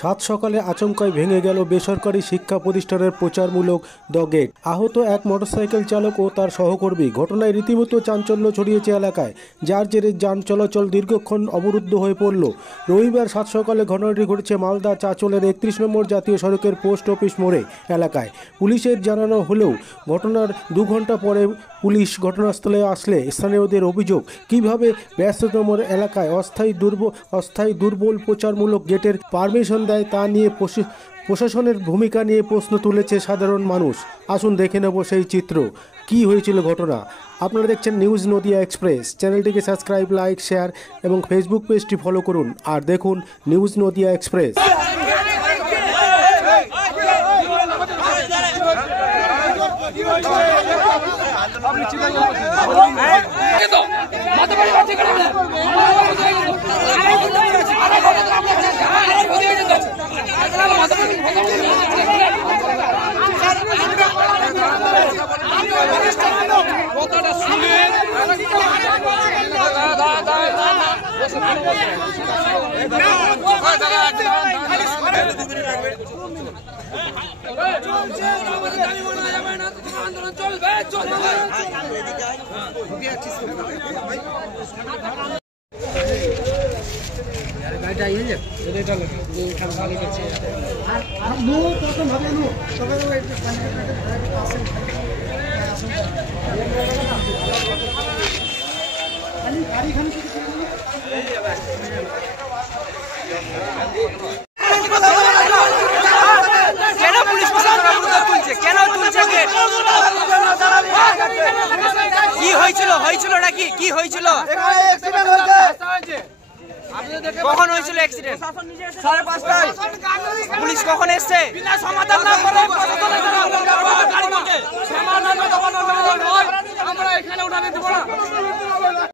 সাত সকালে আচমকায় ভেঙে গেল বেসরকারি শিক্ষা প্রতিষ্ঠানের প্রচারমূলক দ্য গেট। আহত এক মোটরসাইকেল চালক ও তার সহকর্মী। ঘটনায় রীতিমতো চাঞ্চল্য ছড়িয়েছে এলাকায়, যার জেরে যান চলাচল দীর্ঘক্ষণ অবরুদ্ধ হয়ে পড়ল। রবিবার সাত সকালে ঘটনাটি ঘটেছে মালদা চাঁচলের 31 নম্বর জাতীয় সড়কের পোস্ট অফিস মোড়ে এলাকায়। পুলিশের জানানো হলেও ঘটনার 2 ঘন্টা পরে পুলিশ ঘটনাস্থলে আসলে স্থানীয়দের অভিযোগ, কিভাবে ব্যস্ততম এলাকায় অস্থায়ী দুর্বল প্রচারমূলক গেটের পারমিশন দেয় তা নিয়ে প্রশাসনের ভূমিকা নিয়ে প্রশ্ন তুলেছে সাধারণ মানুষ। আসুন দেখে নেব সেই চিত্র, কি হয়েছিল ঘটনা। আপনারা দেখছেন নিউজ নদিয়া এক্সপ্রেস। চ্যানেলটিকে সাবস্ক্রাইব, লাইক, শেয়ার এবং ফেসবুক পেজটি ফলো করুন আর দেখুন নিউজ নদিয়া এক্সপ্রেস। কখন হয়েছিল অ্যাক্সিডেন্ট? 5:30টায়। পুলিশ কখন এসছে? বিনা সমাধান না করে